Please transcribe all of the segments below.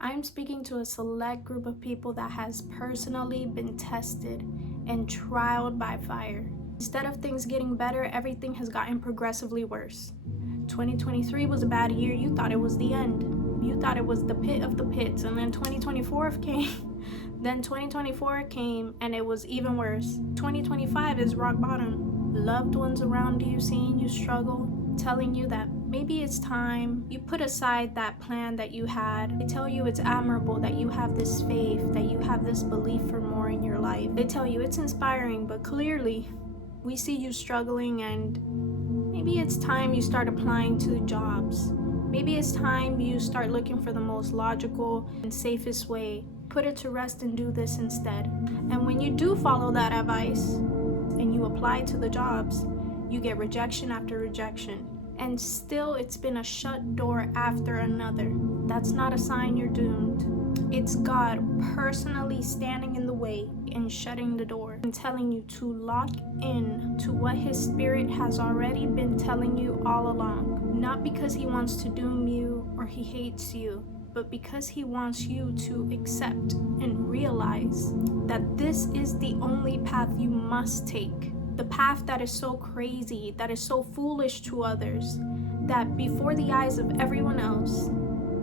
I'm speaking to a select group of people that has personally been tested and trialed by fire. Instead of things getting better, everything has gotten progressively worse. 2023 was a bad year. You thought it was the end. You thought it was the pit of the pits. And then 2024 came. Then 2024 came and it was even worse. 2025 is rock bottom. Loved ones around you seeing you struggle, telling you that maybe it's time. You put aside that plan that you had. They tell you it's admirable that you have this faith, that you have this belief for more in your life. They tell you it's inspiring, but clearly we see you struggling, and maybe it's time you start applying to jobs. Maybe it's time you start looking for the most logical and safest way. Put it to rest and do this instead. And when you do follow that advice and you apply to the jobs, you get rejection after rejection. And still it's been a shut door after another. That's not a sign you're doomed. It's God personally standing in the way and shutting the door and telling you to lock in to what His Spirit has already been telling you all along. Not because He wants to doom you or He hates you, but because He wants you to accept and realize that this is the only path you must take. The path that is so crazy, that is so foolish to others, that before the eyes of everyone else,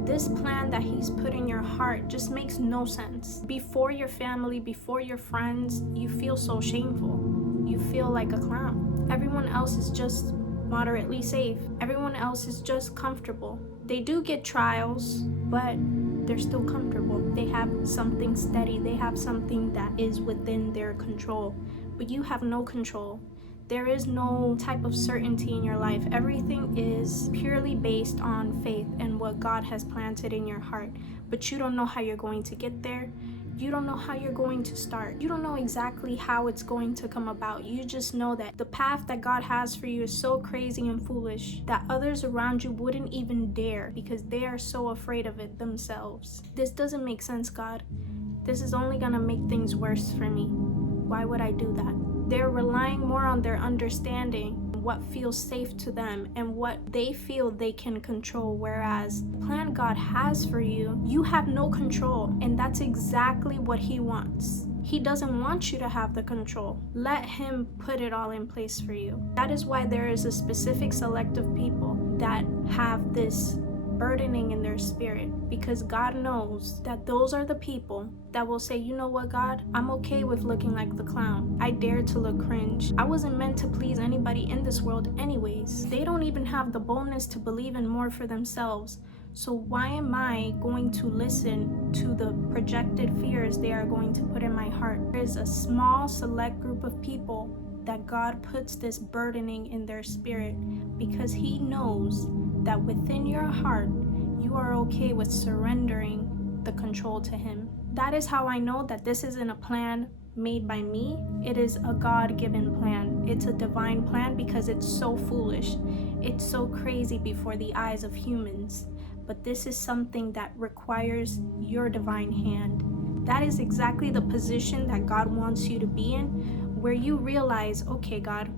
this plan that He's put in your heart just makes no sense. Before your family, before your friends, you feel so shameful. You feel like a clown. Everyone else is just moderately safe. Everyone else is just comfortable. They do get trials, but they're still comfortable. They have something steady. They have something that is within their control. But you have no control. There is no type of certainty in your life. Everything is purely based on faith and what God has planted in your heart. But you don't know how you're going to get there. You don't know how you're going to start. You don't know exactly how it's going to come about. You just know that the path that God has for you is so crazy and foolish that others around you wouldn't even dare because they are so afraid of it themselves. This doesn't make sense, God. This is only gonna make things worse for me. Why would I do that? They're relying more on their understanding, what feels safe to them, and what they feel they can control, whereas the plan God has for you, you have no control, and that's exactly what He wants. He doesn't want you to have the control. Let Him put it all in place for you. That is why there is a specific select of people that have this burdening in their spirit, because God knows that those are the people that will say, you know what, God, I'm okay with looking like the clown. I dare to look cringe. I wasn't meant to please anybody in this world anyways. They don't even have the boldness to believe in more for themselves. So why am I going to listen to the projected fears they are going to put in my heart? There's a small select group of people that God puts this burdening in their spirit because He knows that within your heart, you are okay with surrendering the control to Him. That is how I know that this isn't a plan made by me. It is a God-given plan. It's a divine plan because it's so foolish. It's so crazy before the eyes of humans. But this is something that requires your divine hand. That is exactly the position that God wants you to be in, where you realize, okay, God,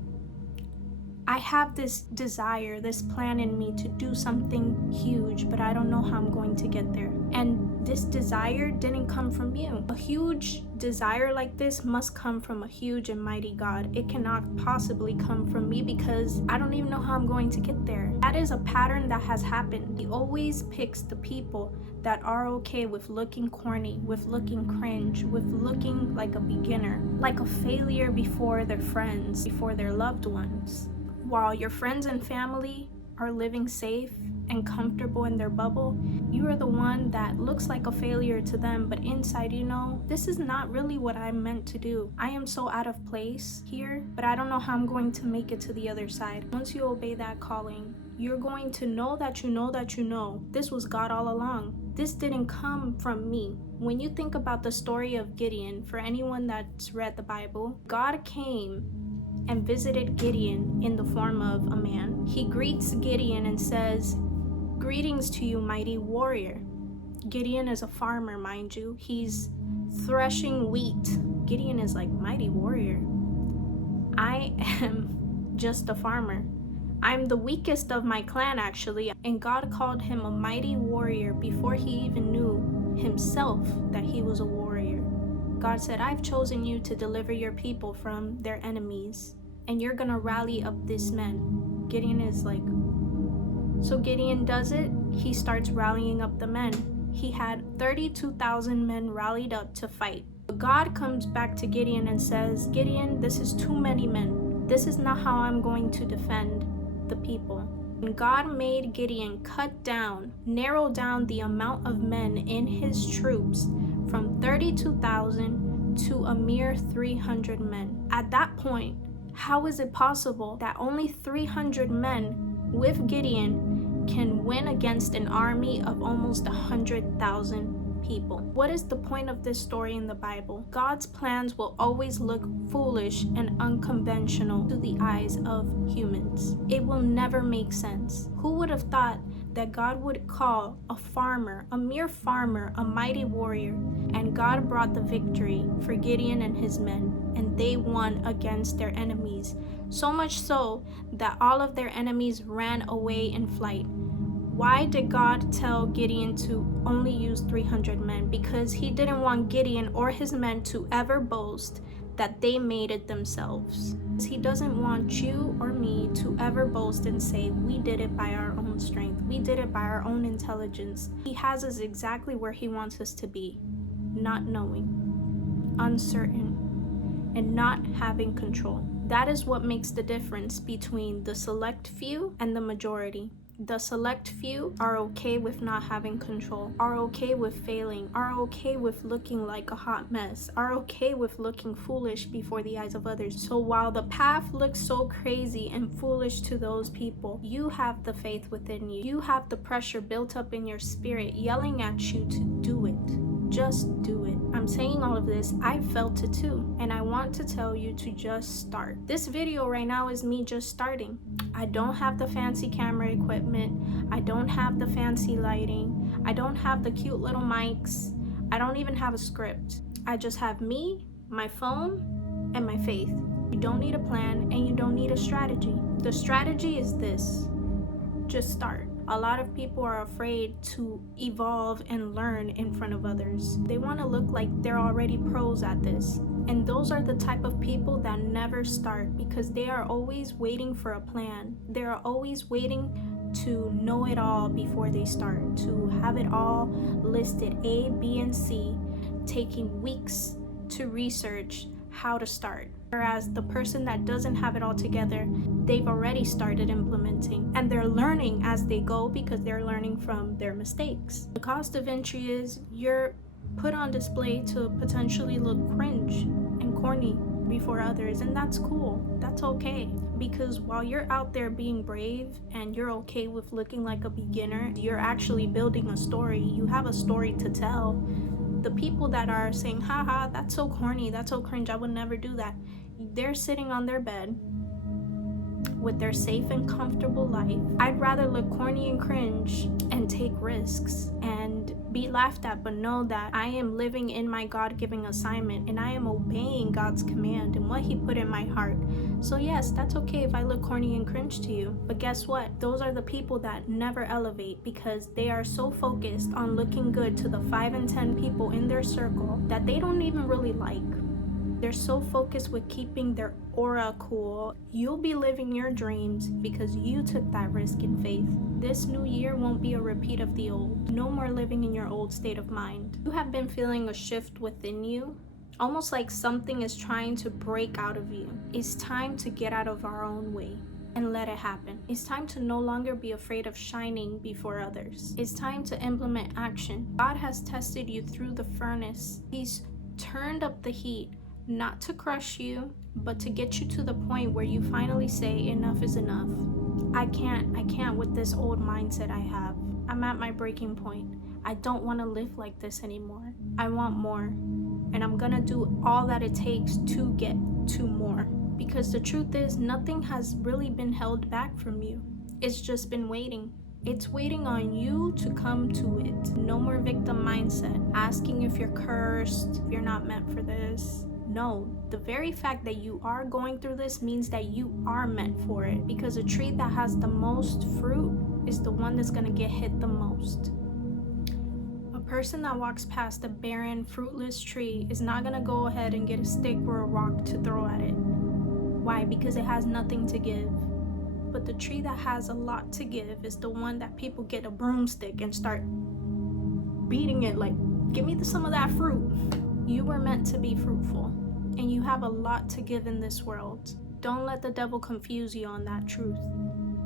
I have this desire, this plan in me to do something huge, but I don't know how I'm going to get there. And this desire didn't come from you. A huge desire like this must come from a huge and mighty God. It cannot possibly come from me because I don't even know how I'm going to get there. That is a pattern that has happened. He always picks the people that are okay with looking corny, with looking cringe, with looking like a beginner, like a failure before their friends, before their loved ones. While your friends and family are living safe and comfortable in their bubble, you are the one that looks like a failure to them, but inside you know, this is not really what I'm meant to do. I am so out of place here, but I don't know how I'm going to make it to the other side. Once you obey that calling, you're going to know that you know that you know this was God all along. This didn't come from me. When you think about the story of Gideon, for anyone that's read the Bible, God came and visited Gideon in the form of a man. He greets Gideon and says, "Greetings to you, mighty warrior." Gideon is a farmer, mind you. He's threshing wheat. Gideon is like, mighty warrior. I am just a farmer. I'm the weakest of my clan, actually. And God called him a mighty warrior before he even knew himself that he was a warrior. God said, I've chosen you to deliver your people from their enemies, and you're gonna rally up this men. Gideon is like, so Gideon does it. He starts rallying up the men. He had 32,000 men rallied up to fight. God comes back to Gideon and says, Gideon, this is too many men. This is not how I'm going to defend the people. And God made Gideon narrow down the amount of men in his troops from 32,000 to a mere 300 men. At that point, how is it possible that only 300 men with Gideon can win against an army of almost 100,000 people? What is the point of this story in the Bible? God's plans will always look foolish and unconventional to the eyes of humans. It will never make sense. Who would have thought that God would call a farmer, a mere farmer, a mighty warrior, and God brought the victory for Gideon and his men, and they won against their enemies, so much so that all of their enemies ran away in flight. Why did God tell Gideon to only use 300 men? Because he didn't want Gideon or his men to ever boast that they made it themselves. He doesn't want you or me to ever boast and say, we did it by our own strength. We did it by our own intelligence. He has us exactly where he wants us to be, not knowing, uncertain, and not having control. That is what makes the difference between the select few and the majority. The select few are okay with not having control, are okay with failing, are okay with looking like a hot mess, are okay with looking foolish before the eyes of others. So while the path looks so crazy and foolish to those people, you have the faith within you. You have the pressure built up in your spirit yelling at you to do it. Just do it. I'm saying all of this, I felt it too, and I want to tell you to just start. This video right now is me just starting. I don't have the fancy camera equipment. I don't have the fancy lighting. I don't have the cute little mics. I don't even have a script. I just have me, my phone, and my faith. You don't need a plan and you don't need a strategy. The strategy is this: just start. A lot of people are afraid to evolve and learn in front of others. They want to look like they're already pros at this. And those are the type of people that never start because they are always waiting for a plan. They are always waiting to know it all before they start, to have it all listed A, B, and C, taking weeks to research how to start. Whereas the person that doesn't have it all together, they've already started implementing and they're learning as they go because they're learning from their mistakes. The cost of entry is you're put on display to potentially look cringe and corny before others, and that's cool. That's okay, because while you're out there being brave and you're okay with looking like a beginner, you're actually building a story. You have a story to tell. The people that are saying, haha, that's so corny, that's so cringe, I would never do that, they're sitting on their bed with their safe and comfortable life. I'd rather look corny and cringe and take risks and be laughed at, but know that I am living in my God-given assignment and I am obeying God's command and what he put in my heart. So yes, that's okay if I look corny and cringe to you, but guess what? Those are the people that never elevate because they are so focused on looking good to the 5 and 10 people in their circle that they don't even really like. They're so focused with keeping their aura cool. You'll be living your dreams because you took that risk in faith. This new year won't be a repeat of the old. No more living in your old state of mind. You have been feeling a shift within you, almost like something is trying to break out of you. It's time to get out of our own way and let it happen. It's time to no longer be afraid of shining before others. It's time to implement action. God has tested you through the furnace. He's turned up the heat, not to crush you, but to get you to the point where you finally say enough is enough. I can't with this old mindset I have. I'm at my breaking point. I don't want to live like this anymore. I want more, and I'm gonna do all that it takes to get to more. Because the truth is, nothing has really been held back from you. It's just been waiting. It's waiting on you to come to it. No more victim mindset, asking if you're cursed, if you're not meant for this. No, the very fact that you are going through this means that you are meant for it, because a tree that has the most fruit is the one that's going to get hit the most. A person that walks past a barren, fruitless tree is not gonna go ahead and get a stick or a rock to throw at it. Why? Because it has nothing to give. But the tree that has a lot to give is the one that people get a broomstick and start beating it like, give me some of that fruit. You were meant to be fruitful, and you have a lot to give in this world. Don't let the devil confuse you on that truth.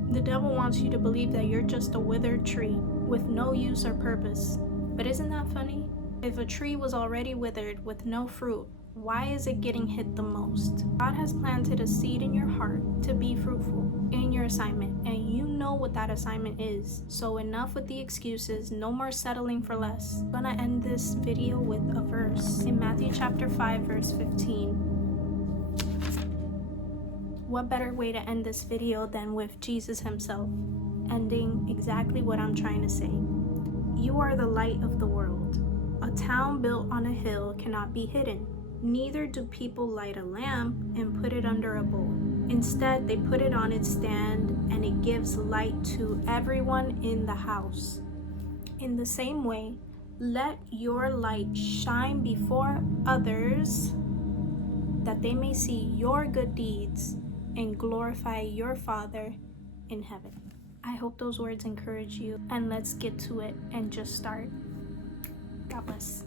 The devil wants you to believe that you're just a withered tree with no use or purpose. But isn't that funny? If a tree was already withered with no fruit, why is it getting hit the most? God has planted a seed in your heart to be fruitful in your assignment, and you know what that assignment is. So enough with the excuses, no more settling for less. I'm gonna end this video with a verse in Matthew chapter 5 verse 15. What better way to end this video than with Jesus himself, ending exactly what I'm trying to say. You are the light of the world. A town built on a hill cannot be hidden. Neither do people light a lamp and put it under a bowl. Instead, they put it on its stand, and it gives light to everyone in the house. In the same way, let your light shine before others, that they may see your good deeds and glorify your Father in heaven. I hope those words encourage you, and let's get to it and just start. God bless.